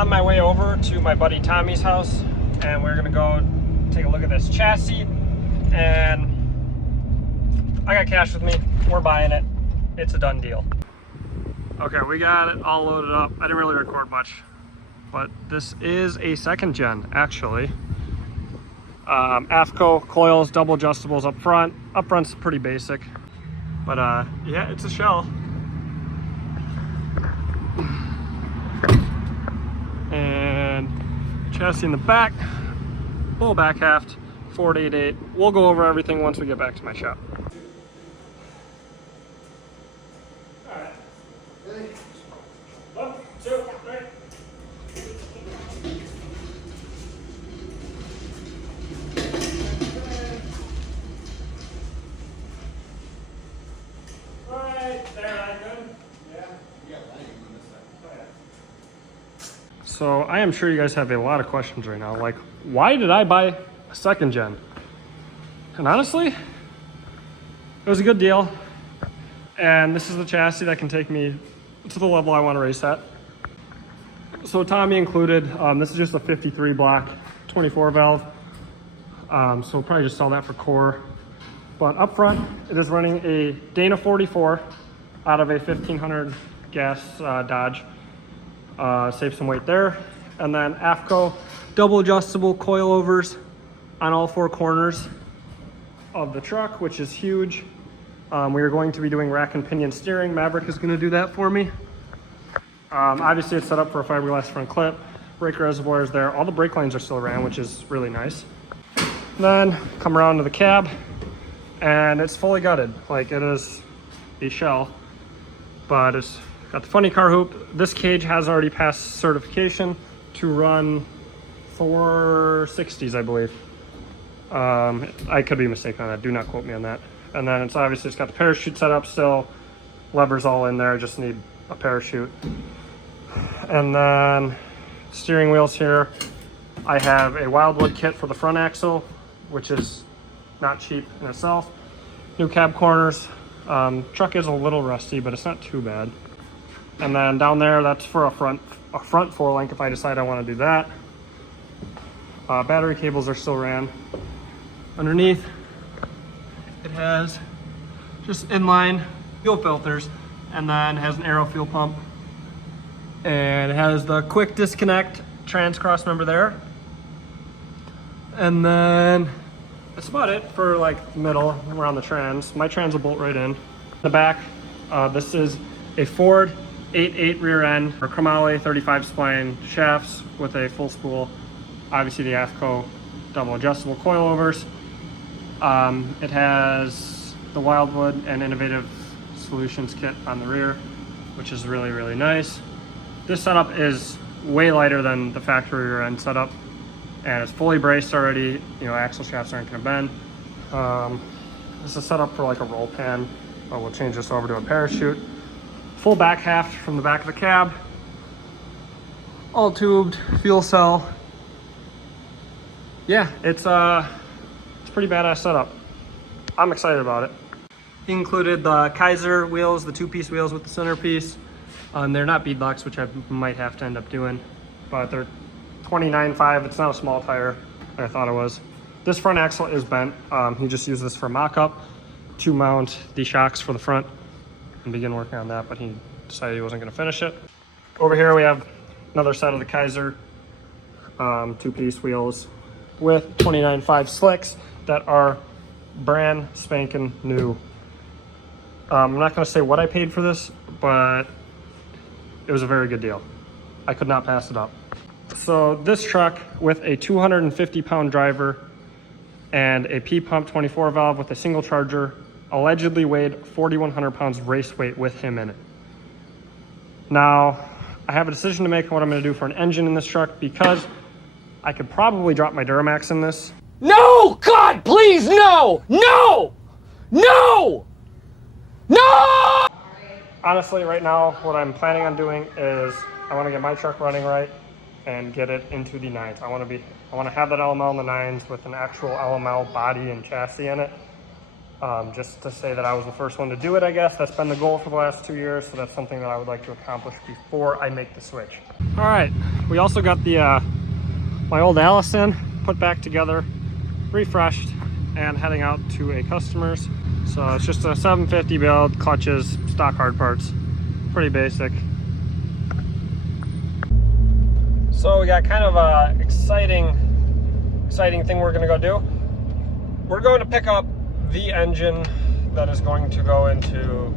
on my way over to my buddy Tommy's house, and we're gonna go take a look at this chassis. And I got cash with me. We're buying it. It's a done deal. Okay, we got it all loaded up. I didn't really record much, but this is a second gen, actually. AFCO coils, double adjustables up front. Up front's pretty basic, but yeah, it's a shell. And chassis in the back, full back haft, Ford 88. We'll go over everything once we get back to my shop. Alright. 1, 2, 3. So I am sure you guys have a lot of questions right now, like, why did I buy a second gen? And honestly, it was a good deal. And this is the chassis that can take me to the level I want to race at. So Tommy included, this is just a 53 block, 24 valve. So we'll probably just sell that for core. But up front, it is running a Dana 44 out of a 1500 gas Dodge. Save some weight there. And then AFCO double adjustable coilovers on all 4 corners of the truck, which is huge. We are going to be doing rack and pinion steering. Maverick is going to do that for me. Obviously it's set up for a fiberglass front clip. Brake reservoir is there. All the brake lines are still ran, which is really nice. Then come around to the cab, and it's fully gutted. Like, it is a shell, but it's got the funny car hoop. This cage has already passed certification to run 460s, I believe. I could be mistaken on that. Do not quote me on that. And then it's got the parachute set up still. Levers all in there. I just need a parachute. And then steering wheels here. I have a Wildwood kit for the front axle, which is not cheap in itself. New cab corners. Truck is a little rusty, but it's not too bad. And then down there, that's for a front 4-link if I decide I want to do that. Battery cables are still ran. Underneath, it has just inline fuel filters, and then it has an Aero fuel pump. And it has the quick disconnect trans cross member there. And then that's about it for like middle around the trans. My trans will bolt right in. The back, this is a Ford 8.8 rear end, or Chromoly 35 spline shafts with a full spool. Obviously the AFCO double adjustable coilovers. It has the Wildwood and Innovative Solutions kit on the rear, which is really, really nice. This setup is way lighter than the factory rear end setup, and it's fully braced already. You know, axle shafts aren't going to bend. This is set up for like a roll pan, but we'll change this over to a parachute. Full back haft from the back of the cab, all tubed, fuel cell. Yeah, it's pretty badass setup. I'm excited about it. He included the Kaiser wheels, the 2-piece wheels with the centerpiece. They're not beadlocks, which I might have to end up doing, but they're 29.5. It's not a small tire like I thought it was. This front axle is bent. He just used this for mock-up to mount the shocks for the front and begin working on that, but he decided he wasn't going to finish it. Over here we have another set of the Kaiser 2-piece wheels with 29.5 slicks that are brand spanking new. I'm not going to say what I paid for this, but it was a very good deal. I could not pass it up. So this truck with a 250-pound driver and a P-pump 24 valve with a single charger allegedly weighed 4,100 pounds race weight with him in it. Now, I have a decision to make on what I'm going to do for an engine in this truck, because I could probably drop my Duramax in this. No! God, please, no! No! No! No! Honestly, right now, what I'm planning on doing is I want to get my truck running right and get it into the 9s. I want to have that LML in the 9s with an actual LML body and chassis in it. just to say that I was the first one to do it, I guess. That's been the goal for the last 2 years, so that's something that I would like to accomplish before I make the switch. All right, we also got the my old Allison put back together, refreshed, and heading out to a customer's. So it's just a 750 build, clutches, stock hard parts, pretty basic. So we got kind of a exciting thing we're gonna go do. We're going to pick up the engine that is going to go into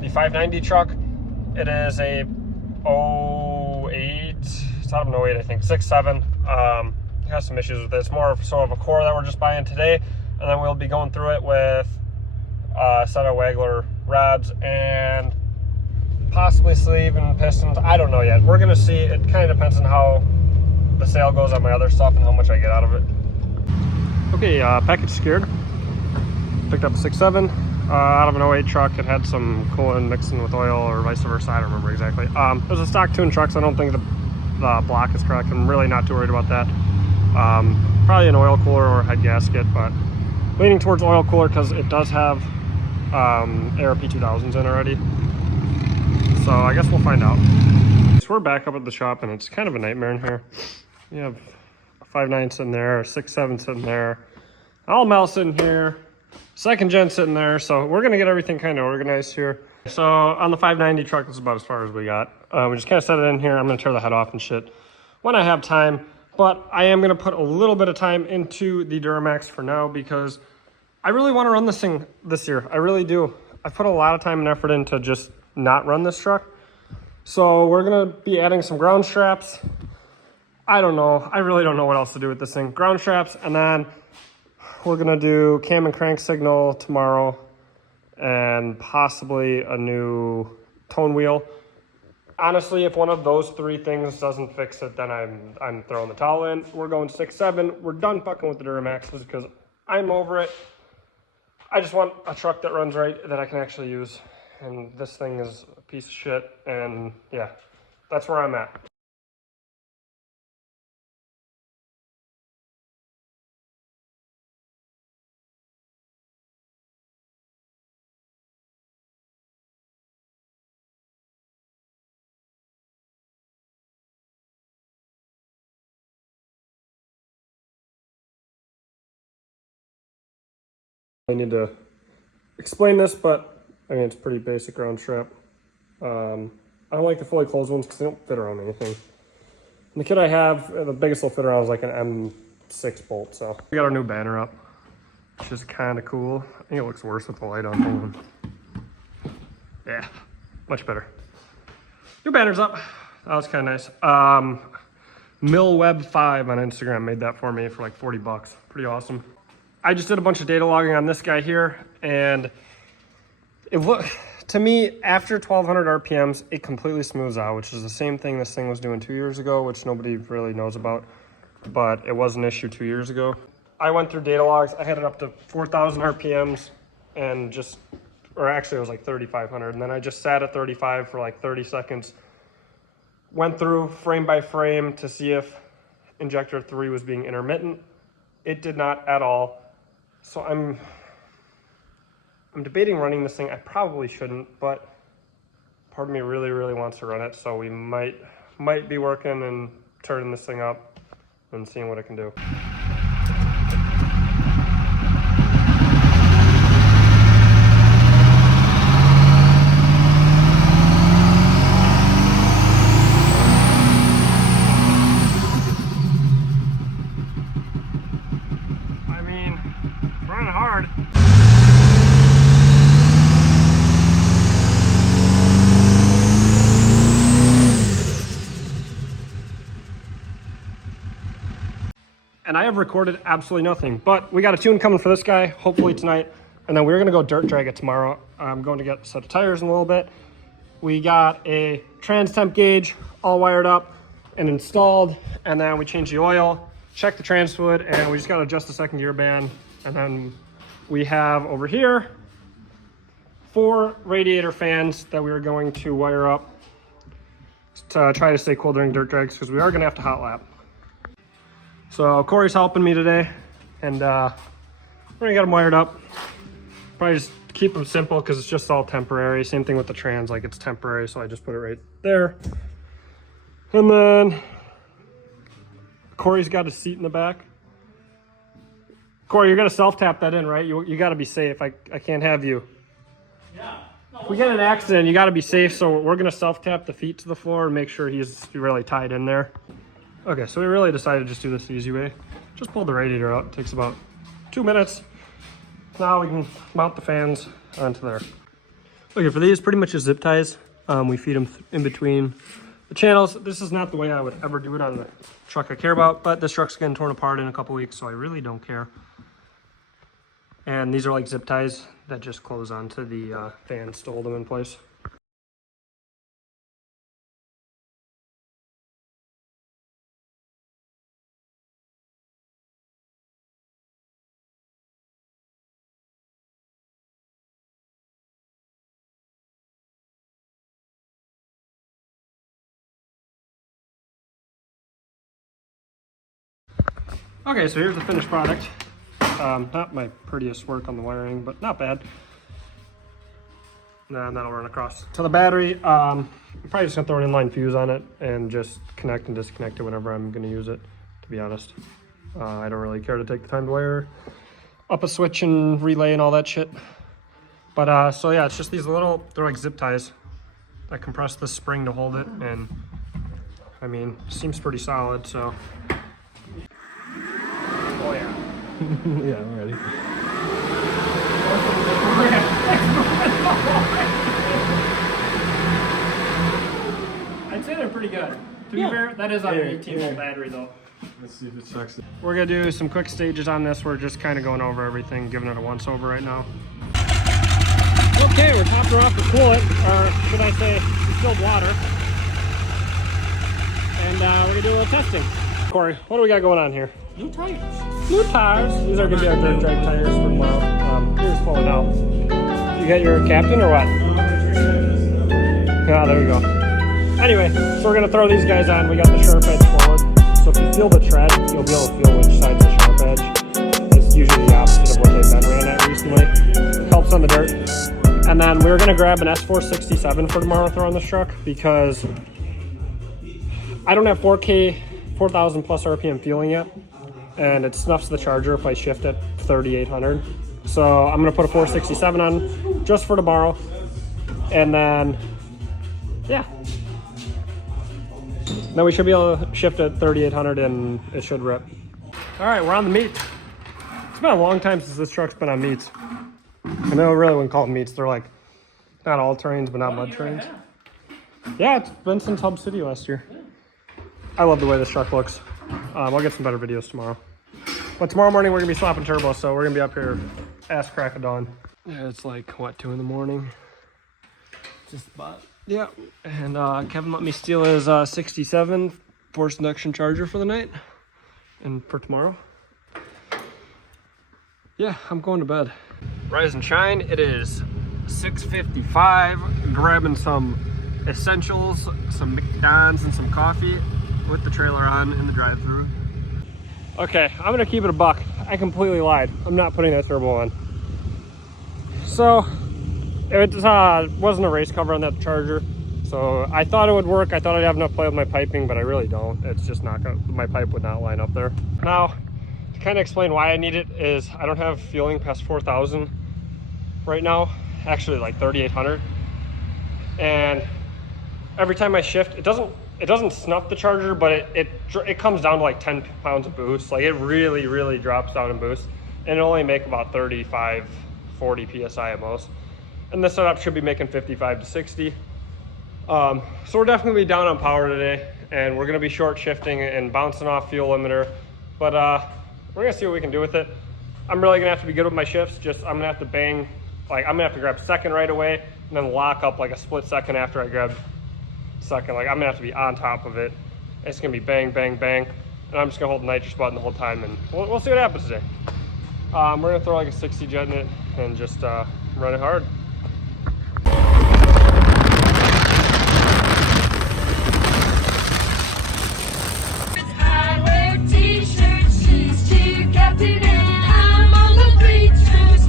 the 590 truck. It is a 08, it's out of an 08, I think, 6.7. It has some issues with it. It's more of sort of a core that we're just buying today, and then we'll be going through it with a set of Waggler rods and possibly sleeve and pistons. I don't know yet. We're gonna see. It kind of depends on how the sale goes on my other stuff and how much I get out of it. Okay, package secured. Picked up a 6.7 out of an 08 truck. It had some coolant mixing with oil or vice versa. I don't remember exactly. It was a stock tuned truck, so I don't think the block is correct. I'm really not too worried about that. Probably an oil cooler or head gasket, but leaning towards oil cooler because it does have ARP 2000s in already. So I guess we'll find out. So we're back up at the shop, and it's kind of a nightmare in here. You have a 5.9 sitting there, a 6.7 sitting there, LML sitting here, second gen sitting there. So we're gonna get everything kind of organized here. So on the 590 truck, this is about as far as we got. We just kind of set it in here. I'm gonna tear the head off and shit when I have time. But I am gonna put a little bit of time into the Duramax for now because I really want to run this thing this year. I really do. I put a lot of time and effort into just not run this truck. So we're gonna be adding some ground straps. I don't know. I really don't know what else to do with this thing. Ground straps, and then we're gonna do cam and crank signal tomorrow, and possibly a new tone wheel. Honestly, if one of those three things doesn't fix it, then I'm throwing the towel in. We're going 6.7. We're done fucking with the Duramaxes because I'm over it. I just want a truck that runs right, that I can actually use. And this thing is a piece of shit. And yeah, that's where I'm at. I need to explain this, but I mean, it's pretty basic ground strap. I don't like the fully closed ones because they don't fit around anything. And the kit I have, the biggest will fit around is like an M6 bolt. So we got our new banner up, which is kind of cool. I think it looks worse with the light on. Hold on. Yeah, much better. New banner's up. That was kind of nice. Millweb5 on Instagram made that for me for like 40 bucks. Pretty awesome. I just did a bunch of data logging on this guy here, and it looked, to me, after 1200 RPMs, it completely smooths out, which is the same thing this thing was doing 2 years ago, which nobody really knows about, but it was an issue 2 years ago. I went through data logs. I had it up to 4,000 RPMs and just, or actually it was like 3,500, and then I just sat at 35 for like 30 seconds, went through frame by frame to see if injector 3 was being intermittent. It did not at all. So I'm debating running this thing. I probably shouldn't, but part of me really, really wants to run it. So we might be working and turning this thing up and seeing what it can do. I mean, running hard. And I have recorded absolutely nothing, but we got a tune coming for this guy, hopefully tonight. And then we're gonna go dirt drag it tomorrow. I'm going to get a set of tires in a little bit. We got a trans temp gauge all wired up and installed. And then we changed the oil, checked the trans fluid, and we just gotta adjust the second gear band. And then we have over here 4 radiator fans that we are going to wire up to try to stay cool during dirt drags, because we are gonna have to hot lap. So Corey's helping me today, and we're gonna get them wired up. Probably just keep them simple because it's just all temporary. Same thing with the trans, like it's temporary, so I just put it right there. And then Corey's got a seat in the back. Corey, you're gonna self-tap that in, right? You gotta be safe. I can't have you. Yeah. If we get in an accident, you gotta be safe, so we're gonna self-tap the feet to the floor and make sure he's really tied in there. Okay, so we really decided to just do this the easy way. Just pull the radiator out. It takes about 2 minutes. Now we can mount the fans onto there. Okay, for these, pretty much just zip ties. We feed them in between the channels. This is not the way I would ever do it on the truck I care about, but this truck's getting torn apart in a couple weeks, so I really don't care. And these are like zip ties that just close onto the fans to hold them in place. Okay, so here's the finished product. Not my prettiest work on the wiring, but not bad. And that'll run across to the battery. I'm probably just gonna throw an inline fuse on it and just connect and disconnect it whenever I'm gonna use it, to be honest. I don't really care to take the time to wire up a switch and relay and all that shit. But so yeah, it's just these little, they're like zip ties that compress the spring to hold it. And I mean, seems pretty solid, so. Oh yeah. Yeah, I'm ready. I'd say they're pretty good. To be fair, that is on an 18-volt battery though. Let's see if it sucks. We're gonna do some quick stages on this. We're just kind of going over everything, giving it a once over right now. Okay, we're topping her off with coolant, or should I say distilled water. And we're gonna do a little testing. Corey, what do we got going on here? New tires. New tires. These are gonna be our dirt track tires for tomorrow. Here's falling out. You got your captain or what? Yeah, there you go. Anyway, so we're gonna throw these guys on. We got the sharp edge forward. So if you feel the tread, you'll be able to feel which side's the sharp edge. It's usually the opposite of what they've been ran at recently. Helps on the dirt. And then we're gonna grab an S467 for tomorrow to throw on this truck because I don't have 4,000 plus RPM fueling yet. And it snuffs the charger if I shift at 3,800. So I'm gonna put a 467 on just for tomorrow. And then, yeah. Then we should be able to shift at 3,800 and it should rip. All right, we're on the meat. It's been a long time since this truck's been on meats. I know I really wouldn't call them meats. They're like, not all terrains, but not mud terrains. Yeah, it's been since Hub City last year. I love the way this truck looks. I'll get some better videos tomorrow. But tomorrow morning we're gonna be swapping turbos, so we're gonna be up here ass crack of dawn. Yeah, it's like, what, 2 in the morning? Just about. Yeah, and Kevin let me steal his 67 forced induction charger for the night and for tomorrow. Yeah, I'm going to bed. Rise and shine, it is 6:55, grabbing some essentials, some McDonald's and some coffee with the trailer on in the drive-thru. Okay, I'm gonna keep it a buck. I completely lied. I'm not putting that turbo on. So, it wasn't a race cover on that charger. So I thought it would work. I thought I'd have enough play with my piping, but I really don't. It's just not gonna, my pipe would not line up there. Now, to kind of explain why I need it is I don't have fueling past 4,000 right now. Actually like 3,800. And every time I shift, it doesn't snuff the charger, but it comes down to like 10 pounds of boost. Like it really drops down in boost, and it only make about 35, 40 PSI at most. And this setup should be making 55 to 60. So we're definitely down on power today, and we're gonna be short shifting and bouncing off fuel limiter. But we're gonna see what we can do with it. I'm really gonna have to be good with my shifts. I'm gonna have to bang, like I'm gonna have to grab second right away, and then lock up like a split second after I grab second. Like I'm gonna have to be on top of it. It's gonna be bang, bang, bang. And I'm just gonna hold the nitrous button the whole time, and we'll see what happens today. We're gonna throw like a 60 jet in it and just run it hard. I wear t-shirts, she's cheer captain, and I'm on the bleachers.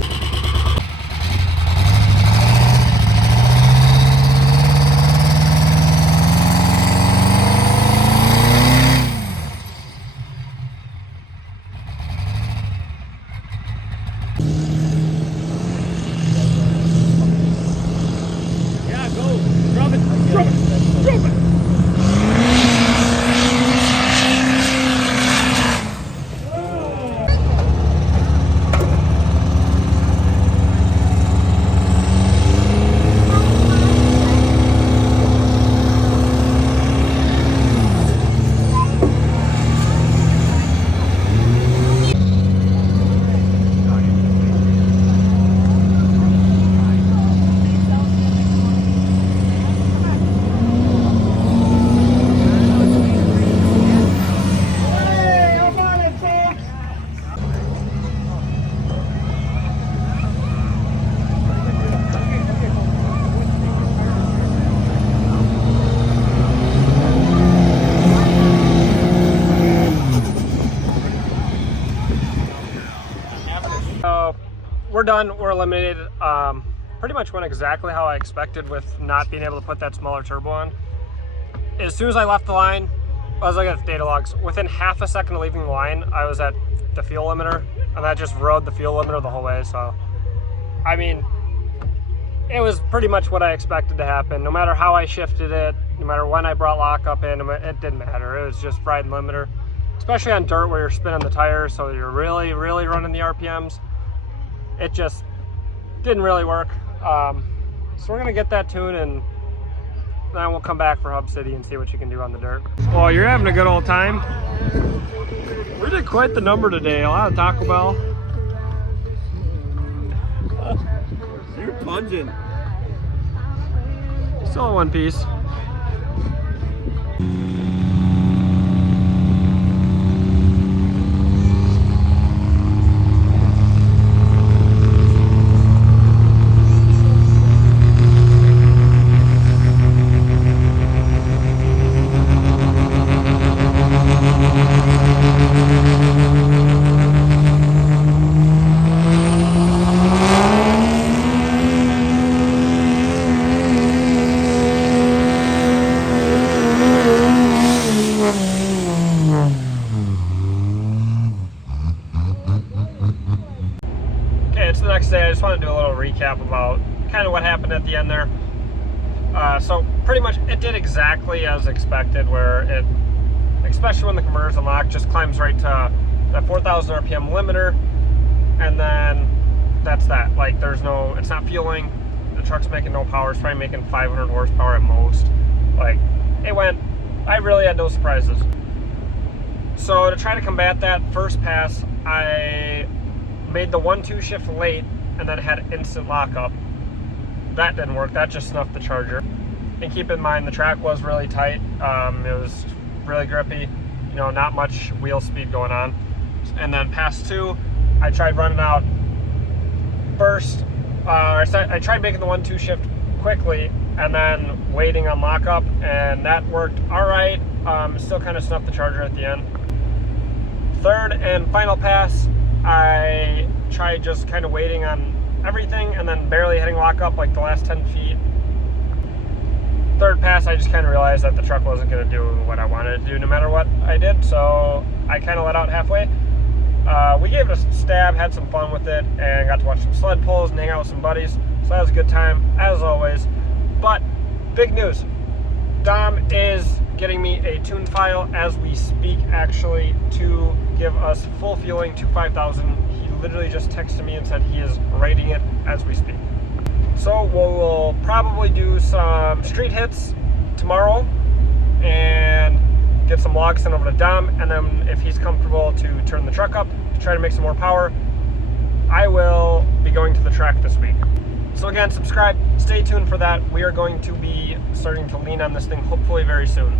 done. We're eliminated. Pretty much went exactly how I expected with not being able to put that smaller turbo on. As soon as I left the line, I was looking at the data logs. Within half a second of leaving the line, I was at the fuel limiter, and that just rode the fuel limiter the whole way. So, I mean, it was pretty much what I expected to happen. No matter how I shifted it, no matter when I brought lockup in, it didn't matter. It was just riding limiter, especially on dirt where you're spinning the tires, so you're really, really running the RPMs. It just didn't really work. So we're gonna get that tuned, and then we'll come back for Hub City and see what you can do on the dirt. Well, you're having a good old time. We did quite the number today. A lot of Taco Bell. You're pungent. Still in one piece. It's the next day. I just want to do a little recap about kind of what happened at the end there. So pretty much it did exactly as expected, where it, especially when the converter's unlocked, just climbs right to that 4,000 RPM limiter, and then that's that. Like, there's no, it's not fueling, the truck's making no power, it's probably making 500 horsepower at most. Like, it went, I really had no surprises. So to try to combat that, first pass, I made the 1-2 shift late and then had instant lockup. That didn't work. That just snuffed the charger. And keep in mind, the track was really tight. It was really grippy. You know, not much wheel speed going on. And then pass 2, I tried running out first. I tried making the 1-2 shift quickly and then waiting on lockup, and that worked all right. Still kind of snuffed the charger at the end. Third and final pass, I tried just kind of waiting on everything and then barely hitting lockup like the last 10 feet. Third pass, I just kind of realized that the truck wasn't going to do what I wanted it to do no matter what I did, so I kind of let out halfway. We gave it a stab, had some fun with it, and got to watch some sled pulls and hang out with some buddies, so that was a good time, as always. But, big news, Dom is getting me a tune file as we speak, actually, to give us full fueling to 5,000. He literally just texted me and said he is writing it as we speak. So we'll probably do some street hits tomorrow and get some logs sent over to Dom, and then if he's comfortable to turn the truck up to try to make some more power, I will be going to the track this week. So again, subscribe, stay tuned for that. We are going to be starting to lean on this thing hopefully very soon.